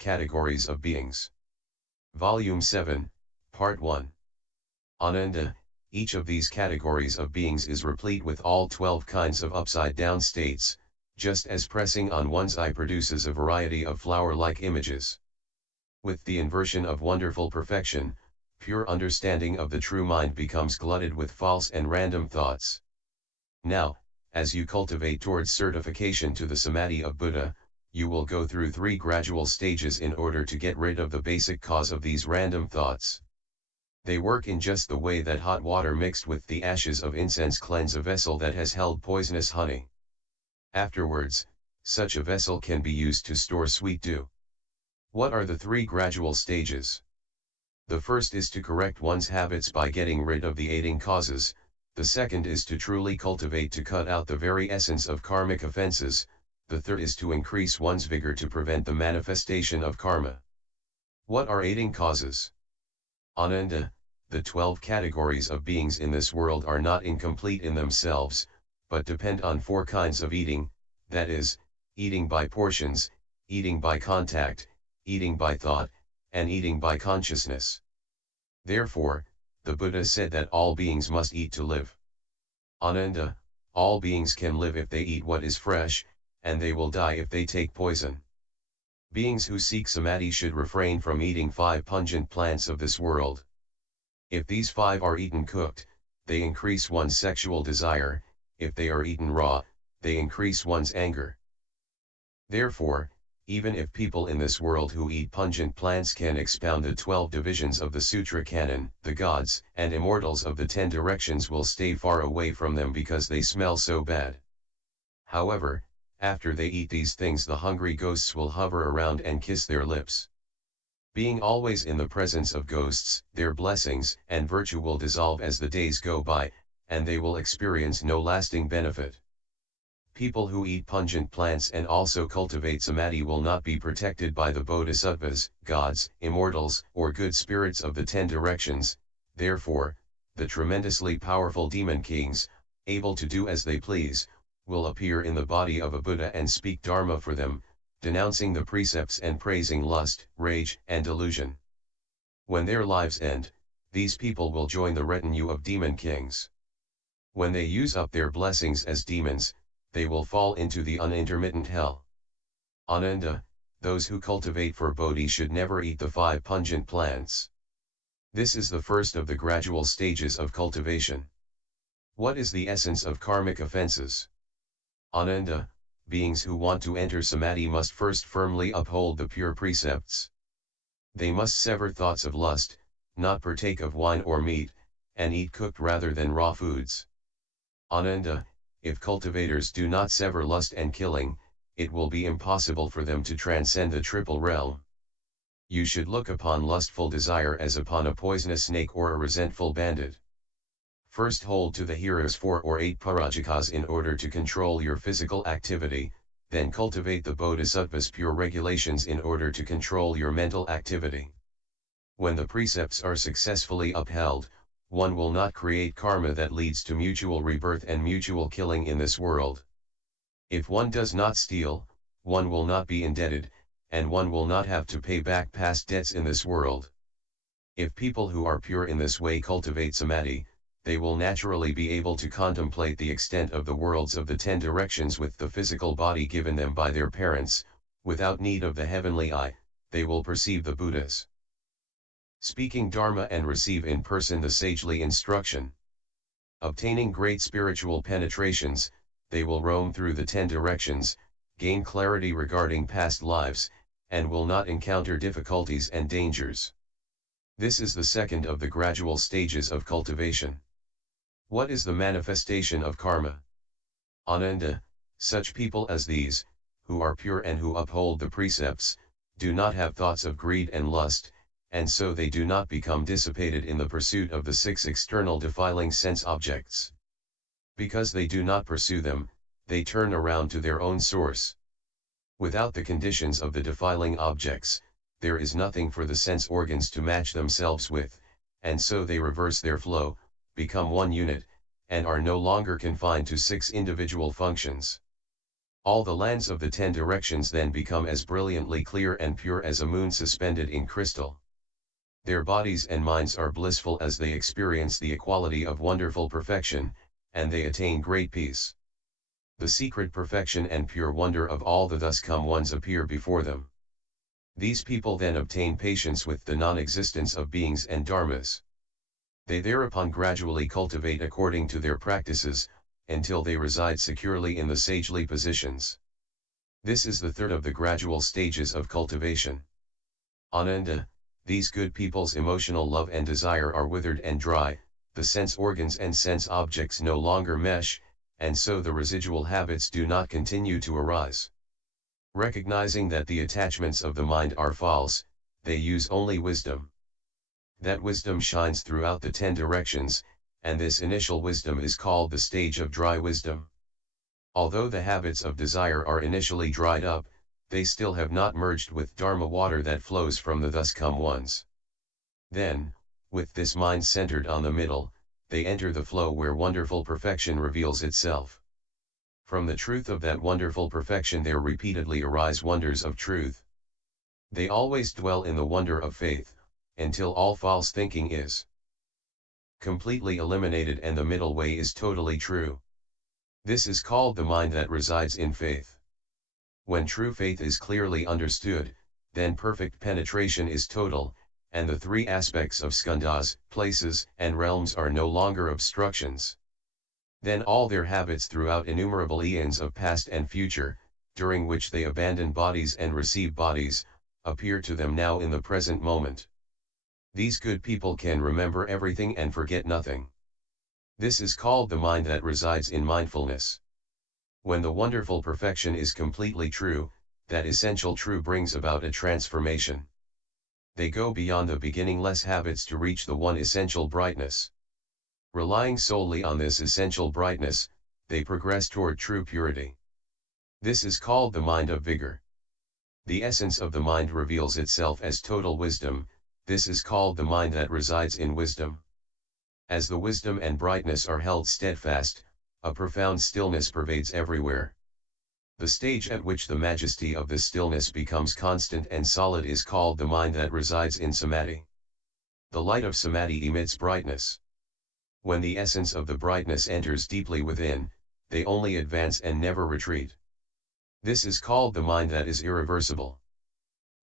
Categories of Beings. Volume 7, Part 1. Ananda, each of these categories of beings is replete with all 12 kinds of upside-down states, just as pressing on one's eye produces a variety of flower-like images. With the inversion of wonderful perfection, pure understanding of the true mind becomes glutted with false and random thoughts. Now, as you cultivate towards certification to the samadhi of Buddha, you will go through 3 gradual stages in order to get rid of the basic cause of these random thoughts. They work in just the way that hot water mixed with the ashes of incense cleanse a vessel that has held poisonous honey. Afterwards, such a vessel can be used to store sweet dew. What are the 3 gradual stages? The first is to correct one's habits by getting rid of the aiding causes, the second is to truly cultivate to cut out the very essence of karmic offenses, the third is to increase one's vigor to prevent the manifestation of karma. What are aiding causes? Ananda, the 12 categories of beings in this world are not incomplete in themselves, but depend on 4 kinds of eating, that is, eating by portions, eating by contact, eating by thought, and eating by consciousness. Therefore, the Buddha said that all beings must eat to live. Ananda, all beings can live if they eat what is fresh, and they will die if they take poison. Beings who seek samadhi should refrain from eating 5 pungent plants of this world. If these 5 are eaten cooked, they increase one's sexual desire, if they are eaten raw, they increase one's anger. Therefore, even if people in this world who eat pungent plants can expound the 12 divisions of the sutra canon, the gods and immortals of the 10 directions will stay far away from them because they smell so bad. However, after they eat these things the hungry ghosts will hover around and kiss their lips. Being always in the presence of ghosts, their blessings and virtue will dissolve as the days go by, and they will experience no lasting benefit. People who eat pungent plants and also cultivate samadhi will not be protected by the bodhisattvas, gods, immortals, or good spirits of the 10 directions. Therefore, the tremendously powerful demon kings, able to do as they please, will appear in the body of a Buddha and speak Dharma for them, denouncing the precepts and praising lust, rage, and delusion. When their lives end, these people will join the retinue of demon kings. When they use up their blessings as demons, they will fall into the unintermittent hell. Ananda, those who cultivate for bodhi should never eat the 5 pungent plants. This is the first of the gradual stages of cultivation. What is the essence of karmic offenses? Ananda, beings who want to enter samadhi must first firmly uphold the pure precepts. They must sever thoughts of lust, not partake of wine or meat, and eat cooked rather than raw foods. Ananda, if cultivators do not sever lust and killing, it will be impossible for them to transcend the triple realm. You should look upon lustful desire as upon a poisonous snake or a resentful bandit. First hold to the hero's 4 or 8 parajikas in order to control your physical activity, then cultivate the bodhisattva's pure regulations in order to control your mental activity. When the precepts are successfully upheld, one will not create karma that leads to mutual rebirth and mutual killing in this world. If one does not steal, one will not be indebted, and one will not have to pay back past debts in this world. If people who are pure in this way cultivate samadhi, they will naturally be able to contemplate the extent of the worlds of the 10 directions with the physical body given them by their parents, without need of the heavenly eye. They will perceive the Buddhas speaking Dharma and receive in person the sagely instruction. Obtaining great spiritual penetrations, they will roam through the 10 directions, gain clarity regarding past lives, and will not encounter difficulties and dangers. This is the second of the gradual stages of cultivation. What is the manifestation of karma? Ananda, such people as these, who are pure and who uphold the precepts, do not have thoughts of greed and lust, and so they do not become dissipated in the pursuit of the 6 external defiling sense objects. Because they do not pursue them, they turn around to their own source. Without the conditions of the defiling objects, there is nothing for the sense organs to match themselves with, and so they reverse their flow, become one unit, and are no longer confined to 6 individual functions. All the lands of the 10 directions then become as brilliantly clear and pure as a moon suspended in crystal. Their bodies and minds are blissful as they experience the equality of wonderful perfection, and they attain great peace. The secret perfection and pure wonder of all the thus come ones appear before them. These people then obtain patience with the non-existence of beings and dharmas. They thereupon gradually cultivate according to their practices, until they reside securely in the sagely positions. This is the third of the gradual stages of cultivation. Ananda, these good people's emotional love and desire are withered and dry, the sense organs and sense objects no longer mesh, and so the residual habits do not continue to arise. Recognizing that the attachments of the mind are false, they use only wisdom. That wisdom shines throughout the 10 directions, and this initial wisdom is called the stage of dry wisdom. Although the habits of desire are initially dried up, they still have not merged with Dharma water that flows from the thus come ones. Then, with this mind centered on the middle, they enter the flow where wonderful perfection reveals itself. From the truth of that wonderful perfection there repeatedly arise wonders of truth. They always dwell in the wonder of faith, until all false thinking is completely eliminated and the middle way is totally true. This is called the mind that resides in faith. When true faith is clearly understood, then perfect penetration is total, and the 3 aspects of skandhas, places, and realms are no longer obstructions. Then all their habits throughout innumerable eons of past and future, during which they abandon bodies and receive bodies, appear to them now in the present moment. These good people can remember everything and forget nothing. This is called the mind that resides in mindfulness. When the wonderful perfection is completely true, that essential true brings about a transformation. They go beyond the beginningless habits to reach the one essential brightness. Relying solely on this essential brightness, they progress toward true purity. This is called the mind of vigor. The essence of the mind reveals itself as total wisdom. This is called the mind that resides in wisdom. As the wisdom and brightness are held steadfast, a profound stillness pervades everywhere. The stage at which the majesty of this stillness becomes constant and solid is called the mind that resides in samadhi. The light of samadhi emits brightness. When the essence of the brightness enters deeply within, they only advance and never retreat. This is called the mind that is irreversible.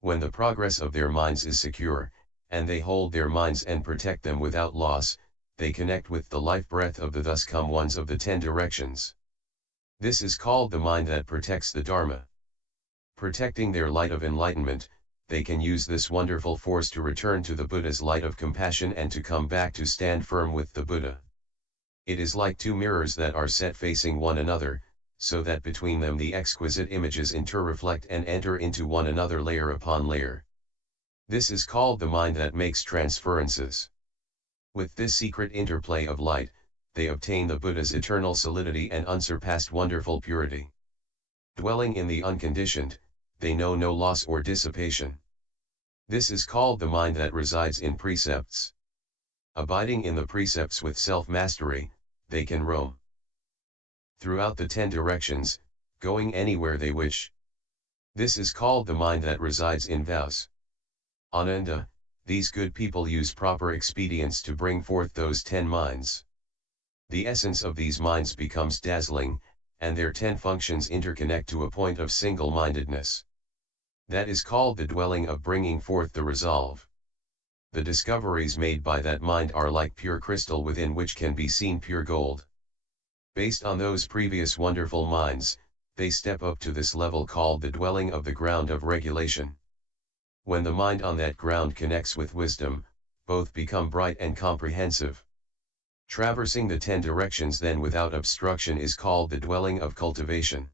When the progress of their minds is secure, and they hold their minds and protect them without loss, they connect with the life breath of the thus come ones of the 10 directions. This is called the mind that protects the Dharma. Protecting their light of enlightenment, they can use this wonderful force to return to the Buddha's light of compassion and to come back to stand firm with the Buddha. It is like 2 mirrors that are set facing one another, so that between them the exquisite images interreflect and enter into one another layer upon layer. This is called the mind that makes transferences. With this secret interplay of light, they obtain the Buddha's eternal solidity and unsurpassed wonderful purity. Dwelling in the unconditioned, they know no loss or dissipation. This is called the mind that resides in precepts. Abiding in the precepts with self-mastery, they can roam throughout the 10 directions, going anywhere they wish. This is called the mind that resides in vows. Ananda, these good people use proper expedients to bring forth those 10 minds. The essence of these minds becomes dazzling, and their 10 functions interconnect to a point of single-mindedness. That is called the dwelling of bringing forth the resolve. The discoveries made by that mind are like pure crystal within which can be seen pure gold. Based on those previous wonderful minds, they step up to this level called the dwelling of the ground of regulation. When the mind on that ground connects with wisdom, both become bright and comprehensive. Traversing the 10 directions then without obstruction is called the dwelling of cultivation.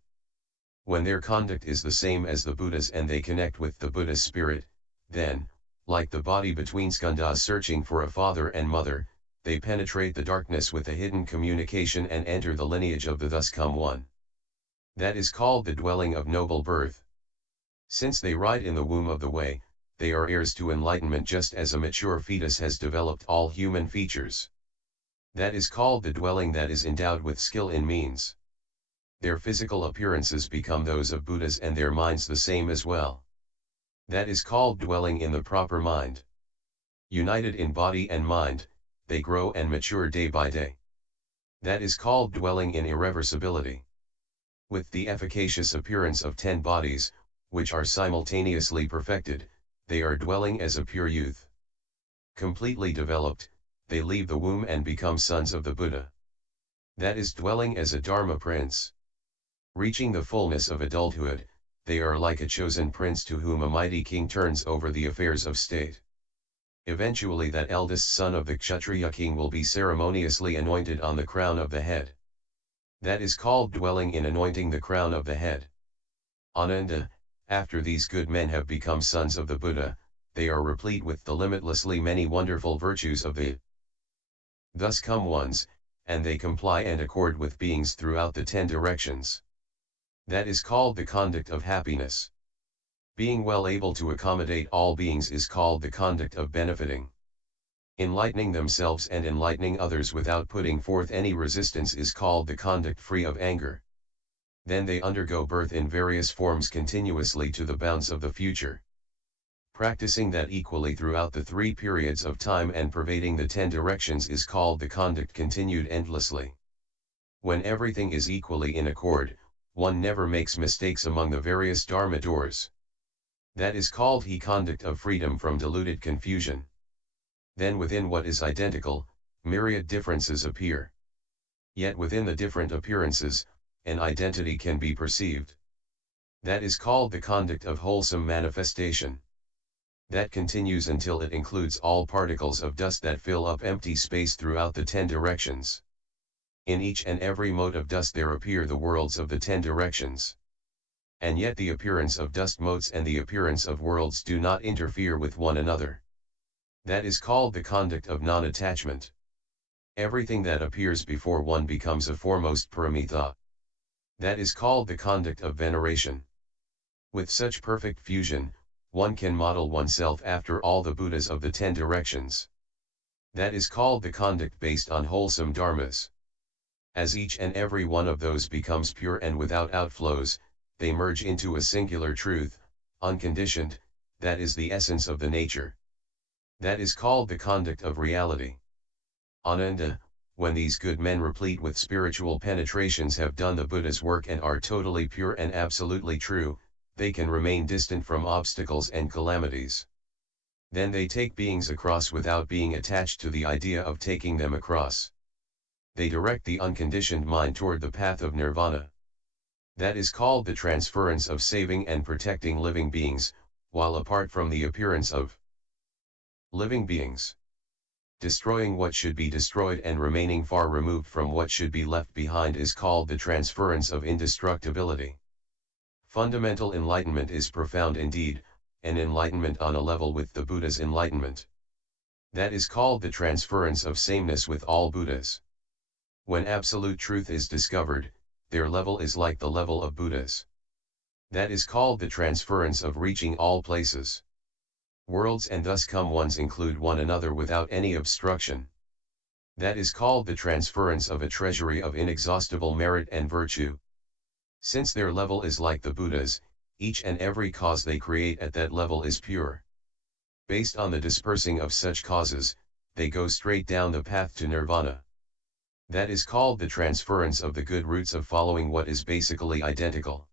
When their conduct is the same as the Buddha's and they connect with the Buddha's spirit, then, like the body between skandhas searching for a father and mother, they penetrate the darkness with a hidden communication and enter the lineage of the thus come one. That is called the dwelling of noble birth. Since they ride in the womb of the way, they are heirs to enlightenment just as a mature fetus has developed all human features. That is called the dwelling that is endowed with skill in means. their physical appearances become those of Buddhas and their minds the same as well. That is called dwelling in the proper mind. United in body and mind, they grow and mature day by day. That is called dwelling in irreversibility. With the efficacious appearance of 10 bodies, which are simultaneously perfected, they are dwelling as a pure youth. Completely developed, they leave the womb and become sons of the Buddha. That is dwelling as a Dharma prince. Reaching the fullness of adulthood, they are like a chosen prince to whom a mighty king turns over the affairs of state. Eventually that eldest son of the Kshatriya king will be ceremoniously anointed on the crown of the head. That is called dwelling in anointing the crown of the head. Ananda, after these good men have become sons of the Buddha, they are replete with the limitlessly many wonderful virtues of the thus come ones, and they comply and accord with beings throughout the 10 directions. That is called the conduct of happiness. Being well able to accommodate all beings is called the conduct of benefiting. Enlightening themselves and enlightening others without putting forth any resistance is called the conduct free of anger. Then they undergo birth in various forms continuously to the bounds of the future. Practicing that equally throughout the 3 periods of time and pervading the 10 directions is called the conduct continued endlessly. When everything is equally in accord, one never makes mistakes among the various Dharma doors. That is called the conduct of freedom from deluded confusion. Then within what is identical, myriad differences appear. Yet within the different appearances, an identity can be perceived. That is called the conduct of wholesome manifestation. That continues until it includes all particles of dust that fill up empty space throughout the 10 directions. In each and every mote of dust there appear the worlds of the 10 directions. And yet the appearance of dust motes and the appearance of worlds do not interfere with one another. That is called the conduct of non-attachment. Everything that appears before one becomes a foremost paramitha. That is called the conduct of veneration. With such perfect fusion, one can model oneself after all the Buddhas of the 10 directions. That is called the conduct based on wholesome dharmas. As each and every one of those becomes pure and without outflows, they merge into a singular truth, unconditioned, that is the essence of the nature. That is called the conduct of reality. Ananda, when these good men replete with spiritual penetrations have done the Buddha's work and are totally pure and absolutely true, they can remain distant from obstacles and calamities. Then they take beings across without being attached to the idea of taking them across. They direct the unconditioned mind toward the path of Nirvana. That is called the transference of saving and protecting living beings, while apart from the appearance of living beings. Destroying what should be destroyed and remaining far removed from what should be left behind is called the transference of indestructibility. Fundamental enlightenment is profound indeed, an enlightenment on a level with the Buddha's enlightenment. That is called the transference of sameness with all Buddhas. When absolute truth is discovered, their level is like the level of Buddhas. That is called the transference of reaching all places. Worlds and thus come ones include one another without any obstruction. That is called the transference of a treasury of inexhaustible merit and virtue. Since their level is like the Buddhas, each and every cause they create at that level is pure. Based on the dispersing of such causes, they go straight down the path to Nirvana. That is called the transference of the good roots of following what is basically identical.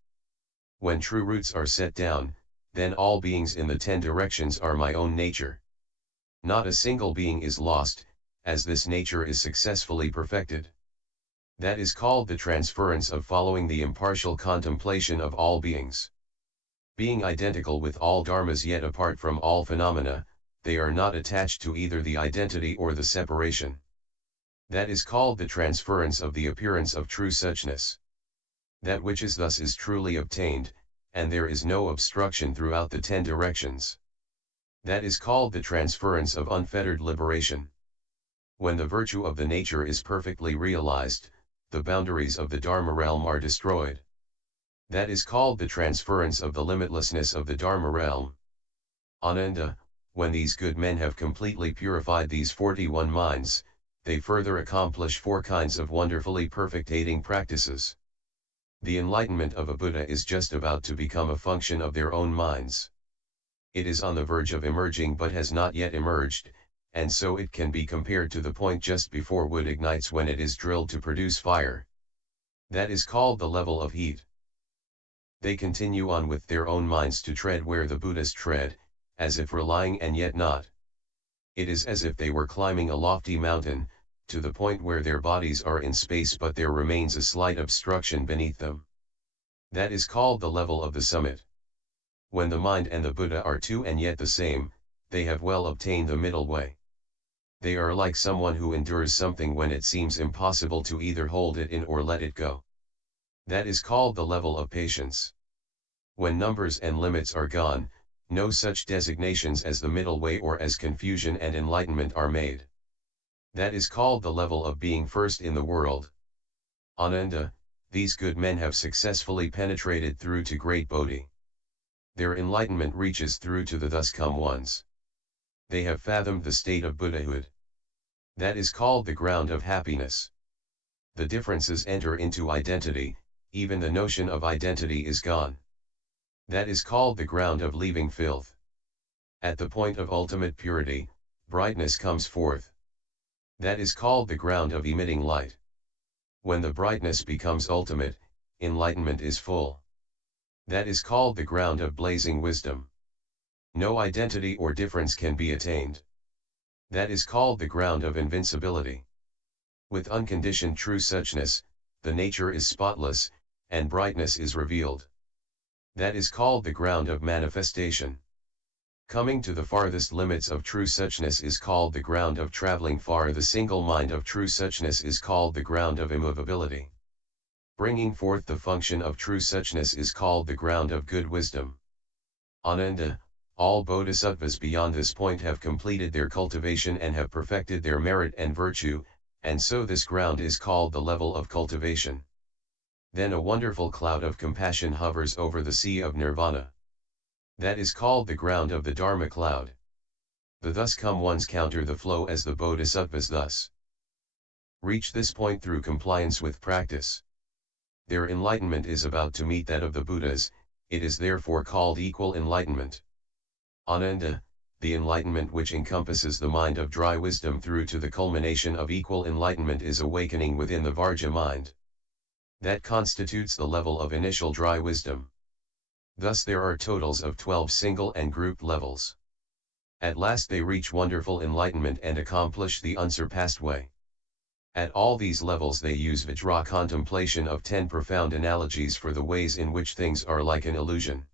When true roots are set down, then all beings in the 10 directions are my own nature. Not a single being is lost, as this nature is successfully perfected. That is called the transference of following the impartial contemplation of all beings. Being identical with all dharmas yet apart from all phenomena, they are not attached to either the identity or the separation. That is called the transference of the appearance of true suchness. That which is thus is truly obtained, and there is no obstruction throughout the 10 directions. That is called the transference of unfettered liberation. When the virtue of the nature is perfectly realized, the boundaries of the Dharma realm are destroyed. That is called the transference of the limitlessness of the Dharma realm. Ananda, when these good men have completely purified these 41 minds, they further accomplish 4 kinds of wonderfully perfect aiding practices. The enlightenment of a Buddha is just about to become a function of their own minds. It is on the verge of emerging but has not yet emerged, and so it can be compared to the point just before wood ignites when it is drilled to produce fire. That is called the level of heat. They continue on with their own minds to tread where the Buddhas tread, as if relying and yet not. It is as if they were climbing a lofty mountain, to the point where their bodies are in space but there remains a slight obstruction beneath them. That is called the level of the summit. When the mind and the Buddha are two and yet the same, they have well obtained the middle way. They are like someone who endures something when it seems impossible to either hold it in or let it go. That is called the level of patience. When numbers and limits are gone, no such designations as the middle way or as confusion and enlightenment are made. That is called the level of being first in the world. Ananda, these good men have successfully penetrated through to great Bodhi. Their enlightenment reaches through to the thus come ones. They have fathomed the state of Buddhahood. That is called the ground of happiness. The differences enter into identity, even the notion of identity is gone. That is called the ground of leaving filth. At the point of ultimate purity, brightness comes forth. That is called the ground of emitting light. When the brightness becomes ultimate, enlightenment is full. That is called the ground of blazing wisdom. No identity or difference can be attained. That is called the ground of invincibility. With unconditioned true suchness, the nature is spotless, and brightness is revealed. That is called the ground of manifestation. Coming to the farthest limits of true suchness is called the ground of traveling far. The single mind of true suchness is called the ground of immovability. Bringing forth the function of true suchness is called the ground of good wisdom. Ananda, all bodhisattvas beyond this point have completed their cultivation and have perfected their merit and virtue, and so this ground is called the level of cultivation. Then a wonderful cloud of compassion hovers over the sea of Nirvana. That is called the ground of the Dharma cloud. The thus come ones counter the flow as the bodhisattvas thus reach this point through compliance with practice. Their enlightenment is about to meet that of the Buddhas, it is therefore called equal enlightenment. Ananda, the enlightenment which encompasses the mind of dry wisdom through to the culmination of equal enlightenment is awakening within the Varja mind. That constitutes the level of initial dry wisdom. Thus there are totals of 12 single and grouped levels. At last they reach wonderful enlightenment and accomplish the unsurpassed way. At all these levels they use Vajra contemplation of 10 profound analogies for the ways in which things are like an illusion.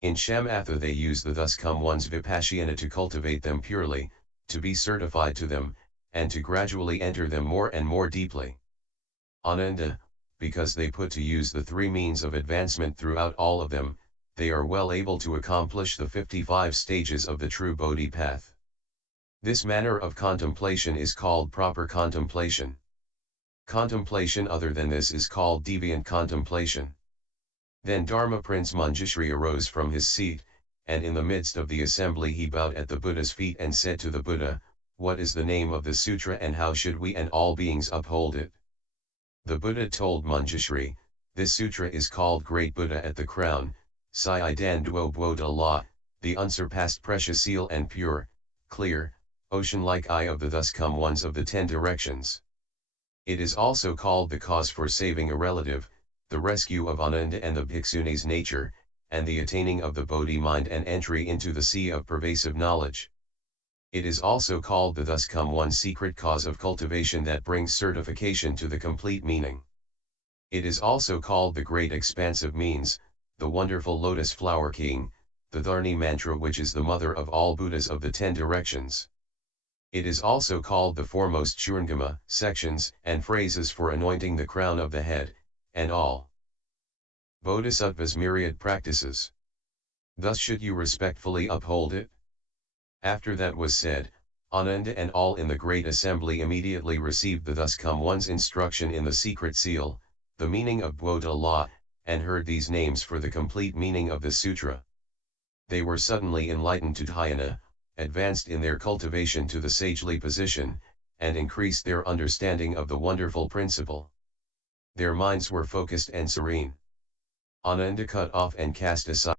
In Shamatha they use the thus come ones Vipassana to cultivate them purely, to be certified to them, and to gradually enter them more and more deeply. Ananda, because they put to use the 3 means of advancement throughout all of them, they are well able to accomplish the 55 stages of the true Bodhi path. This manner of contemplation is called proper contemplation. Contemplation other than this is called deviant contemplation. Then Dharma Prince Manjushri arose from his seat, and in the midst of the assembly he bowed at the Buddha's feet and said to the Buddha, "What is the name of the sutra and how should we and all beings uphold it?" The Buddha told Manjushri, "This sutra is called Great Buddha at the Crown, Sai Dan Duo Bodha La, the unsurpassed precious seal and pure, clear, ocean-like eye of the thus come ones of the 10 directions." It is also called the cause for saving a relative, the rescue of Ananda and the Bhikshuni's nature, and the attaining of the Bodhi mind and entry into the sea of pervasive knowledge. It is also called the thus come one secret cause of cultivation that brings certification to the complete meaning. It is also called the great expansive means, the wonderful lotus flower king, the Dharni mantra which is the mother of all Buddhas of the 10 directions. It is also called the foremost Shurangama sections and phrases for anointing the crown of the head, and all Bodhisattva's myriad practices. Thus should you respectfully uphold it. After that was said, Ananda and all in the great assembly immediately received the thus come one's instruction in the secret seal, the meaning of Bodha La, and heard these names for the complete meaning of the sutra. They were suddenly enlightened to dhyana, advanced in their cultivation to the sagely position, and increased their understanding of the wonderful principle. Their minds were focused and serene. Ananda cut off and cast aside